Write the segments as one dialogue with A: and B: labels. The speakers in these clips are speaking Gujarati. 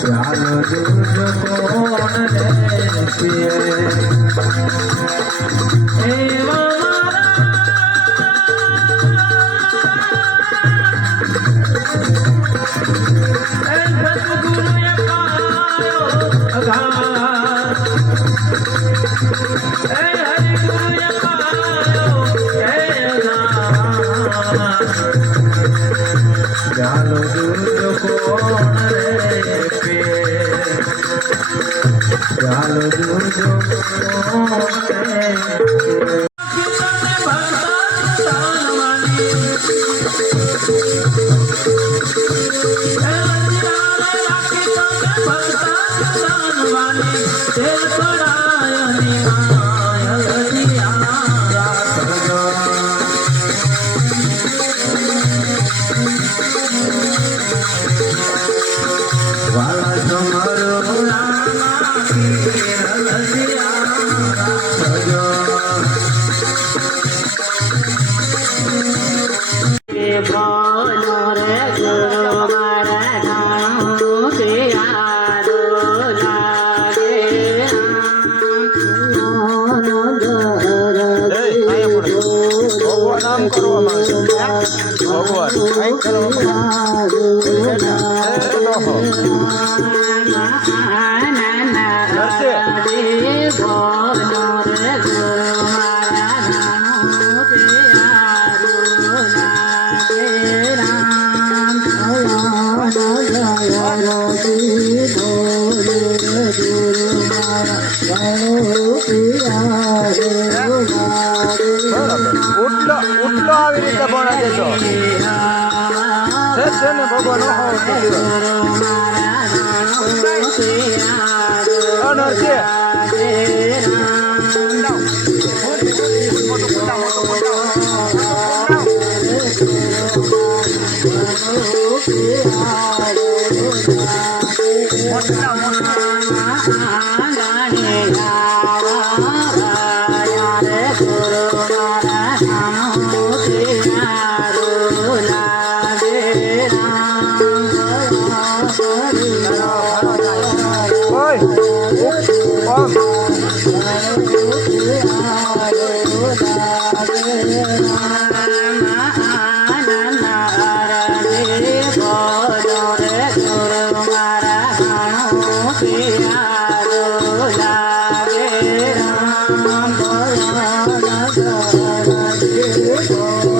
A: জানো দুর্যোগ মন নেছে জানো Lord. Thank you, Lord. Let's. Oh.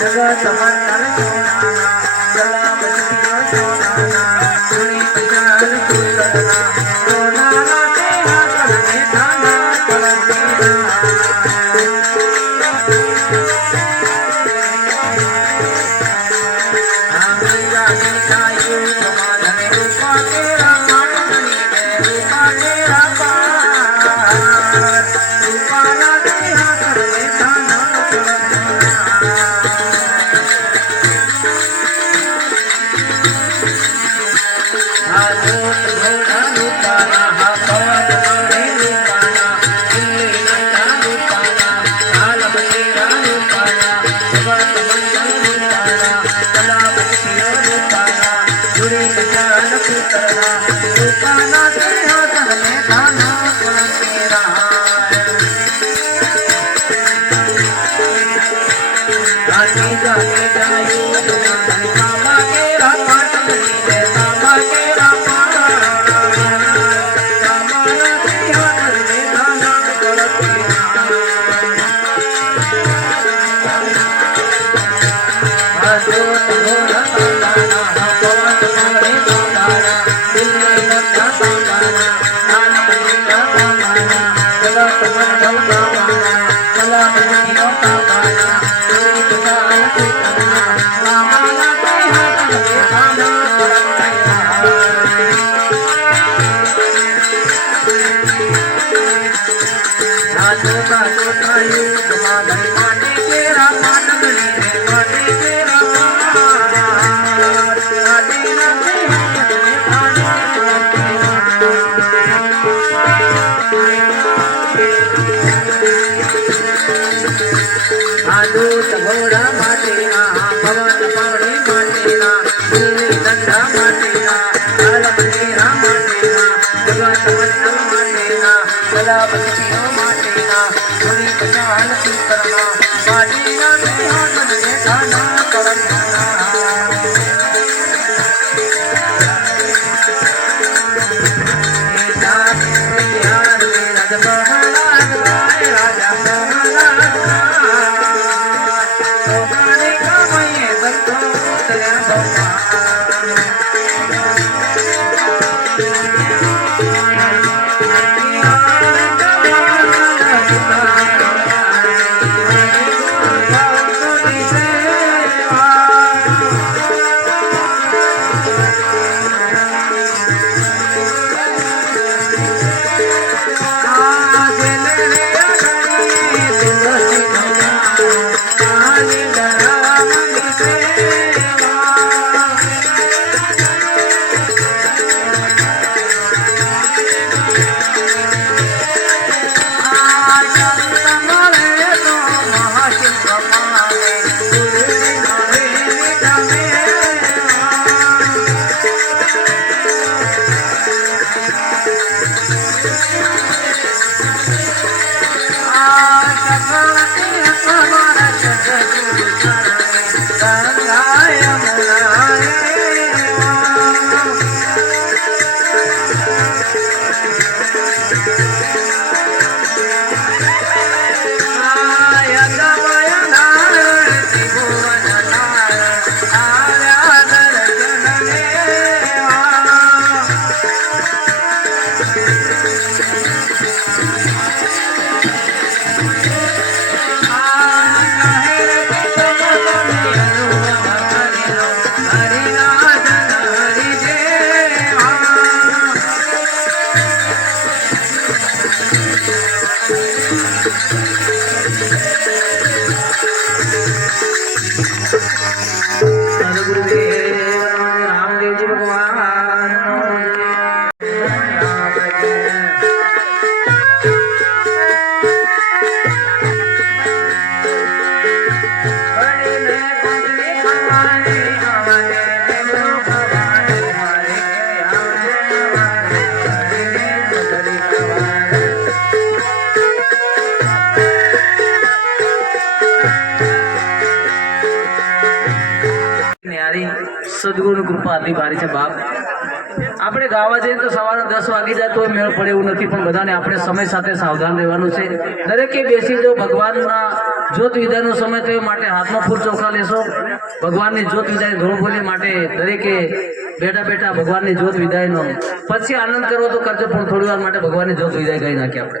A: जगत मन Thank you. કલાપતિઓ માટેના ગુરી પચાલ સૂત્રના માટીના
B: આપણી બારી છે, બાપ.
A: આપણે ગાવા જઈએ તો સવારે દસ વાગી જાય તો મેળ પડે એવું નથી, પણ બધાને આપણે સમય સાથે સાવધાન રહેવાનું છે. દરેકે બેસી જો ભગવાનના જ્યોત વિદાયનો સમય તો એ માટે હાથમાં ફૂલ ચોખા લેશો, ભગવાનની જ્યોત વિદાય ધોળ માટે દરેકે બેઠા બેઠા ભગવાનની જ્યોત વિદાયનો પછી આનંદ કરવો તો કરજો, પણ થોડી વાર માટે ભગવાનની જોત વિદાય કરી નાખીએ આપણે.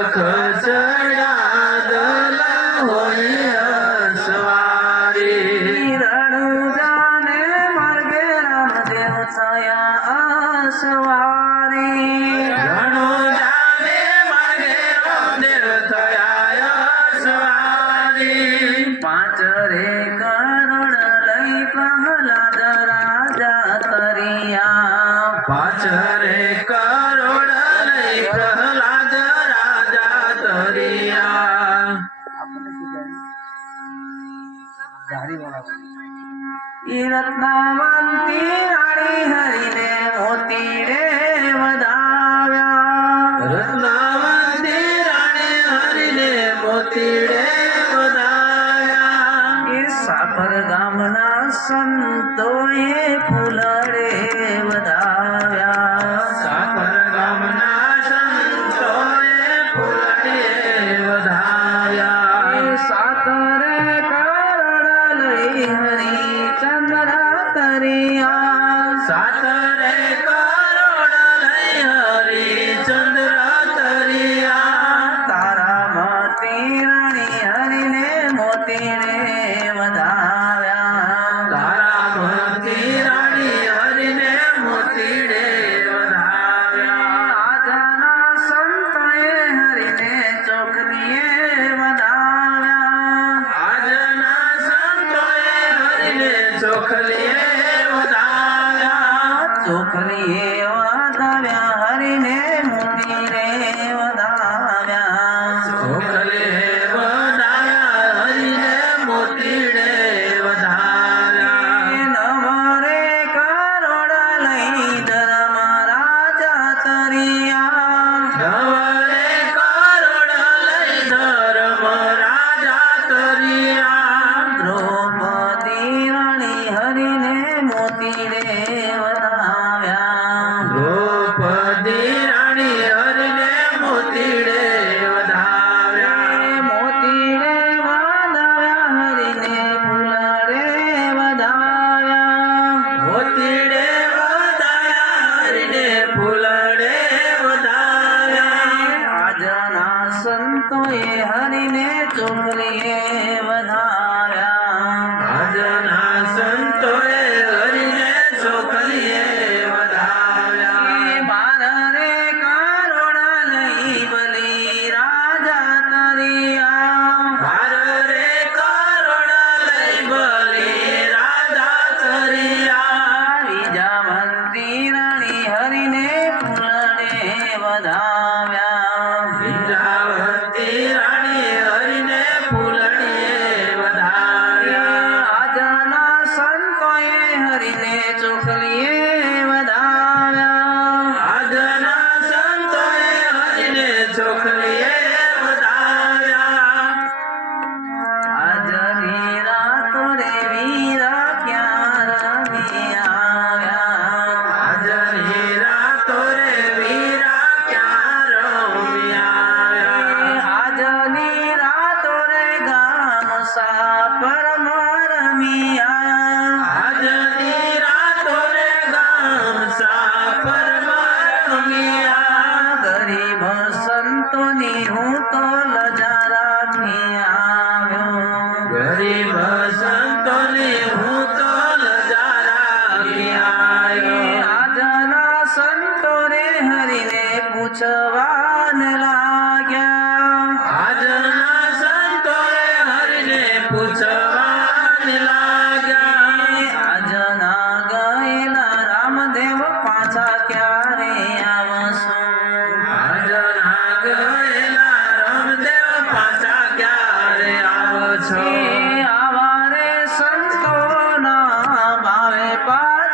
A: ذكر પર ગામના સંતોએ ફૂલડે
B: पदे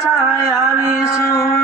B: ছায়ারি সু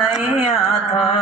B: নাইয়া থা